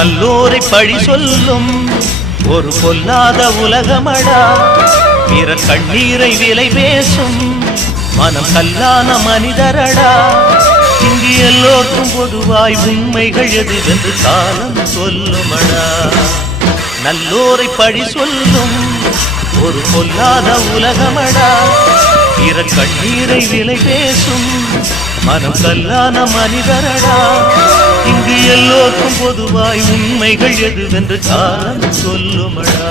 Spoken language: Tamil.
நல்லோரை பழி சொல்லும் ஒரு பொல்லாத உலகமடா. பிறர் கண்ணீரை விலை பேசும் மனம் கல்லான மனிதரடா. இங்கு எல்லோருக்கும் பொதுவாய் உண்மைகள் எதுவென்று காலம் சொல்லுமடா. நல்லோரை பழி சொல்லும் ஒரு பொல்லாத உலகமடா. பிறர் கண்ணீரை விலை பேசும் மனம் கல்லான மனிதரடா. இங்கு எல்லோருக்கும் பொதுவாய் உண்மைகள் எதுவென்று காலம் சொல்லுமடா.